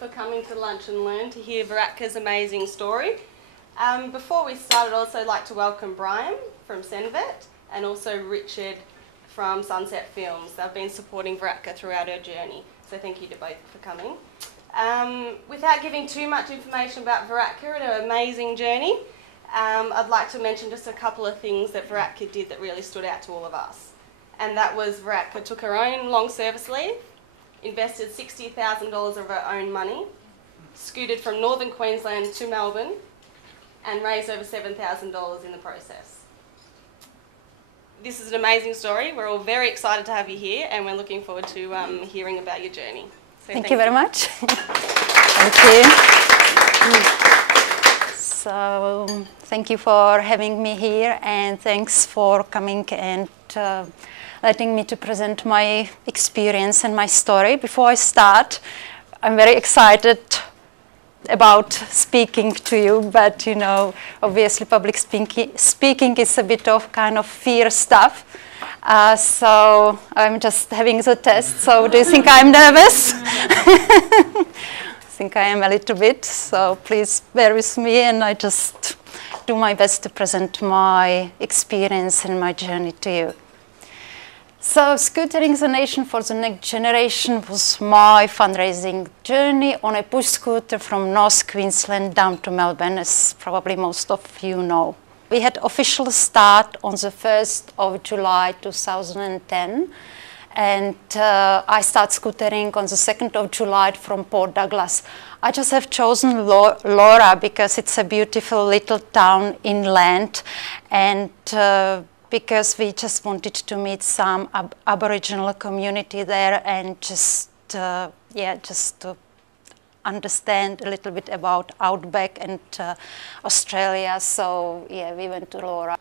for coming to Lunch and Learn to hear Vratka's amazing story. Before we start, I'd also like to welcome Brian from Senvet and also Richard from Sunset Films. They've been supporting Vratka throughout her journey, so thank you to both for coming. Without giving too much information about Vratka and her amazing journey, I'd like to mention just a couple of things that Vratka did that really stood out to all of us. And that was Vratka took her own long service leave, invested $60,000 of her own money, scooted from northern Queensland to Melbourne, and raised over $7,000 in the process. This is an amazing story. We're all very excited to have you here, and we're looking forward to hearing about your journey. So thank you very much. Thank you. So, thank you for having me here, and thanks for coming and letting me to present my experience and my story. Before I start, I'm very excited about speaking to you, but you know, obviously public speaking is a bit of kind of fear stuff. So I'm just having the test. So do you think I'm nervous? I think I am a little bit, so please bear with me, and I just do my best to present my experience and my journey to you. So Scootering the Nation for the Next Generation was my fundraising journey on a push scooter from North Queensland down to Melbourne, as probably most of you know. We had official start on the 1st of July 2010, and I started scootering on the 2nd of July from Port Douglas. I just have chosen Laura because it's a beautiful little town inland, and because we just wanted to meet some Aboriginal community there and just to understand a little bit about Outback and Australia. So yeah, we went to Laura.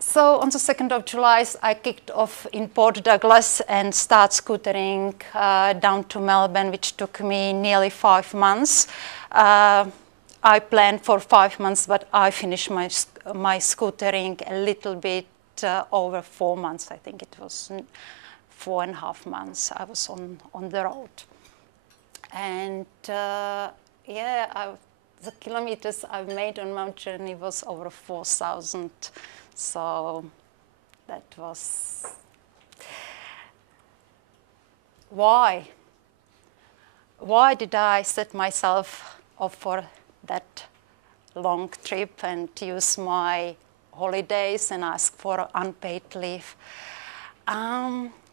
So on the 2nd of July, I kicked off in Port Douglas and started scootering down to Melbourne, which took me nearly 5 months. I planned for 5 months, but I finished my scootering a little bit over 4 months. I think it was 4.5 months I was on the road. And yeah, the kilometers I've made on my journey was over 4,000. So that was... Why? Why did I set myself up for that long trip and use my holidays and ask for unpaid leave?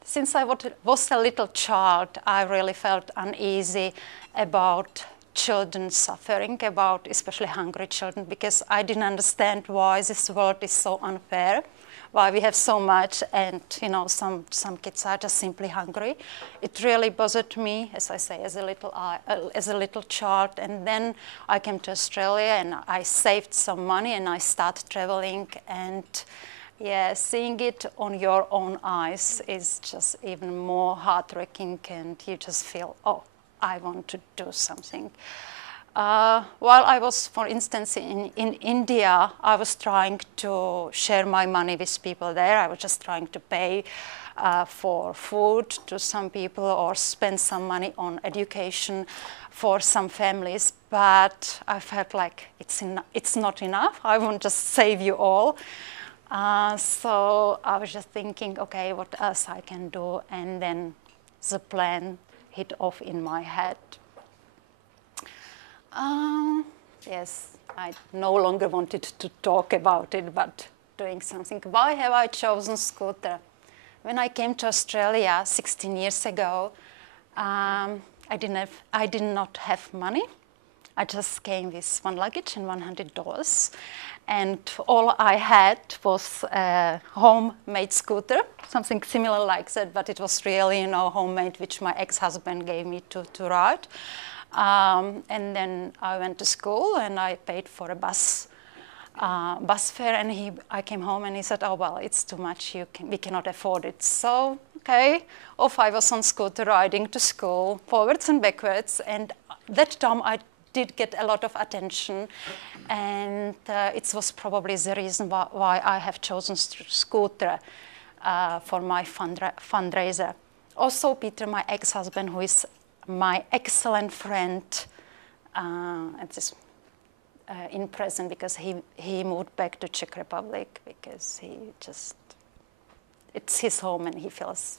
Since I was a little child, I really felt uneasy about children suffering, about especially hungry children, because I didn't understand why this world is so unfair, why we have so much, and you know, some kids are just simply hungry. It really bothered me, as I say, as a little child. And then I came to Australia and I saved some money and I started traveling, and yeah, seeing it on your own eyes is just even more heartbreaking, and you just feel, oh, I want to do something. While I was, for instance, in India, I was trying to share my money with people there. I was just trying to pay for food to some people or spend some money on education for some families. But I felt like it's not enough. I won't just save you all. So I was just thinking, okay, what else I can do? And then the plan hit off in my head. Yes, I no longer wanted to talk about it, but doing something. Why have I chosen scooter? When I came to Australia 16 years ago, I did not have money. I just came with one luggage and $100. And all I had was a homemade scooter, something similar like that, but it was really, you know, homemade, which my ex-husband gave me to ride. And then I went to school and I paid for a bus fare, and I came home and he said, oh, well, it's too much, we cannot afford it. So, okay, off I was on scooter riding to school, forwards and backwards, and that time I did get a lot of attention, and it was probably the reason why I have chosen scooter for my fundraiser. Also, Peter, my ex-husband, who is my excellent friend, in prison because he moved back to Czech Republic because it's his home and he feels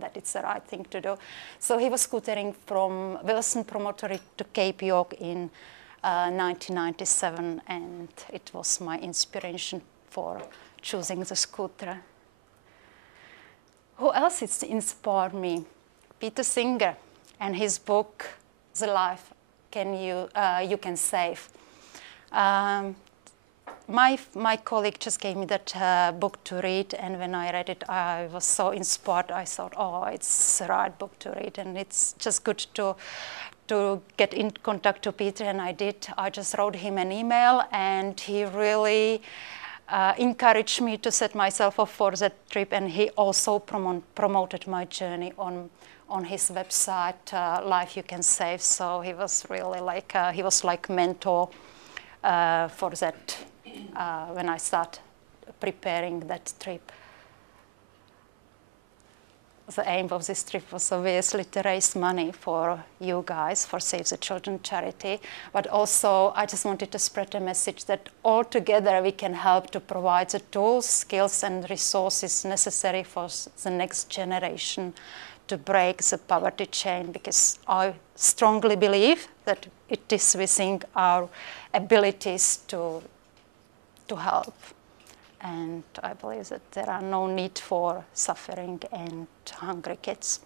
that it's the right thing to do. So he was scootering from Wilson Promontory to Cape York in 1997, and it was my inspiration for choosing the scooter. Who else is inspired me? Peter Singer and his book, The Life You Can Save. My colleague just gave me that book to read, and when I read it, I was so inspired. I thought, oh, it's the right book to read, and it's just good to get in contact with Peter, and I did. I just wrote him an email, and he really encouraged me to set myself up for that trip, and he also promoted my journey on his website, Life You Can Save. So he was really like mentor for that when I started preparing that trip. The aim of this trip was obviously to raise money for you guys, for Save the Children charity, but also I just wanted to spread a message that all together we can help to provide the tools, skills and resources necessary for the next generation to break the poverty chain, because I strongly believe that it is within our abilities to help. And I believe that there are no need for suffering and hungry kids.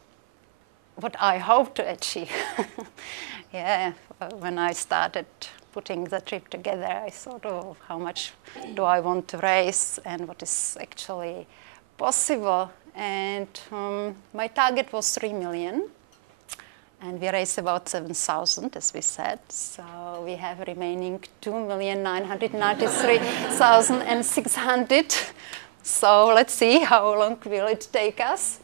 What I hope to achieve, when I started putting the trip together, I thought, oh, how much do I want to raise and what is actually possible. And my target was 3 million. And we raised about 7,000, as we said. So we have remaining 2,993,600. So let's see how long will it take us.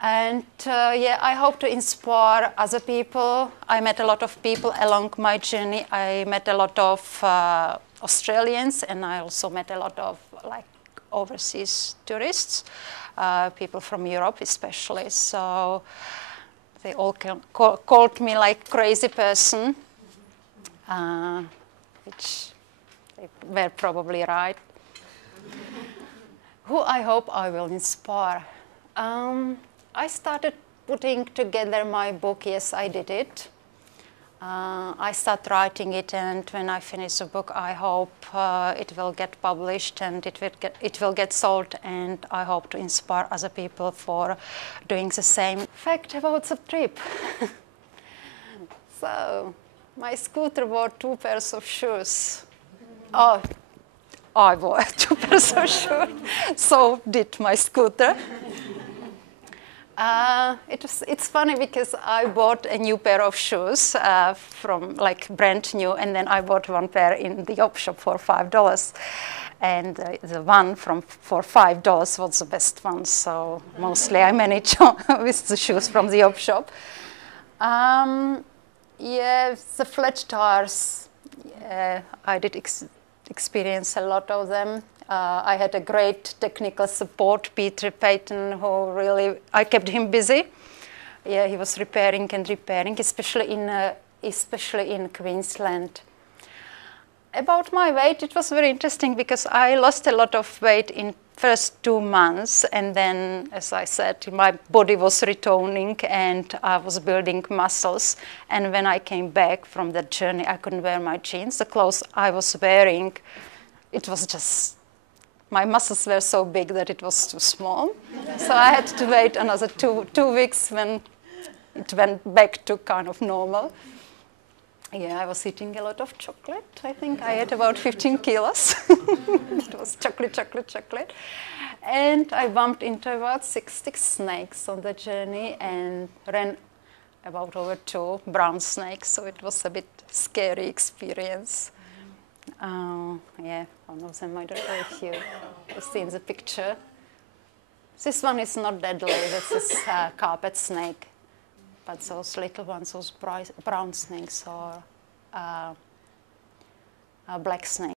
And I hope to inspire other people. I met a lot of people along my journey. I met a lot of Australians, and I also met a lot of overseas tourists, people from Europe especially. So they all called me like crazy person, which they were probably right. Who I hope I will inspire. I started putting together my book. Yes, I did it. I started writing it, and when I finish the book, I hope it will get published and it will get sold, and I hope to inspire other people for doing the same. Fact about the trip. So, my scooter wore 2 pairs of shoes. Oh, I wore 2 pairs of shoes. So did my scooter. It's funny because I bought a new pair of shoes from brand new, and then I bought 1 pair in the op shop for $5, and the one for $5 was the best one. So mostly I managed with the shoes from the op shop. The flat tires. I did experience a lot of them. I had a great technical support, Peter Payton, who really, I kept him busy. Yeah, he was repairing and repairing, especially in Queensland. About my weight, it was very interesting because I lost a lot of weight in first 2 months, and then, as I said, my body was returning and I was building muscles. And when I came back from that journey, I couldn't wear my jeans. The clothes I was wearing, it was just, my muscles were so big that it was too small. So I had to wait another two weeks when it went back to kind of normal. Yeah, I was eating a lot of chocolate. I think I ate about 15 kilos. It was chocolate. And I bumped into about 60 snakes on the journey and ran about over 2 brown snakes. So it was a bit scary experience. One of them, I don't know if you have seen the picture. This one is not deadly, this is a carpet snake. But those little ones, those brown snakes, are black snakes.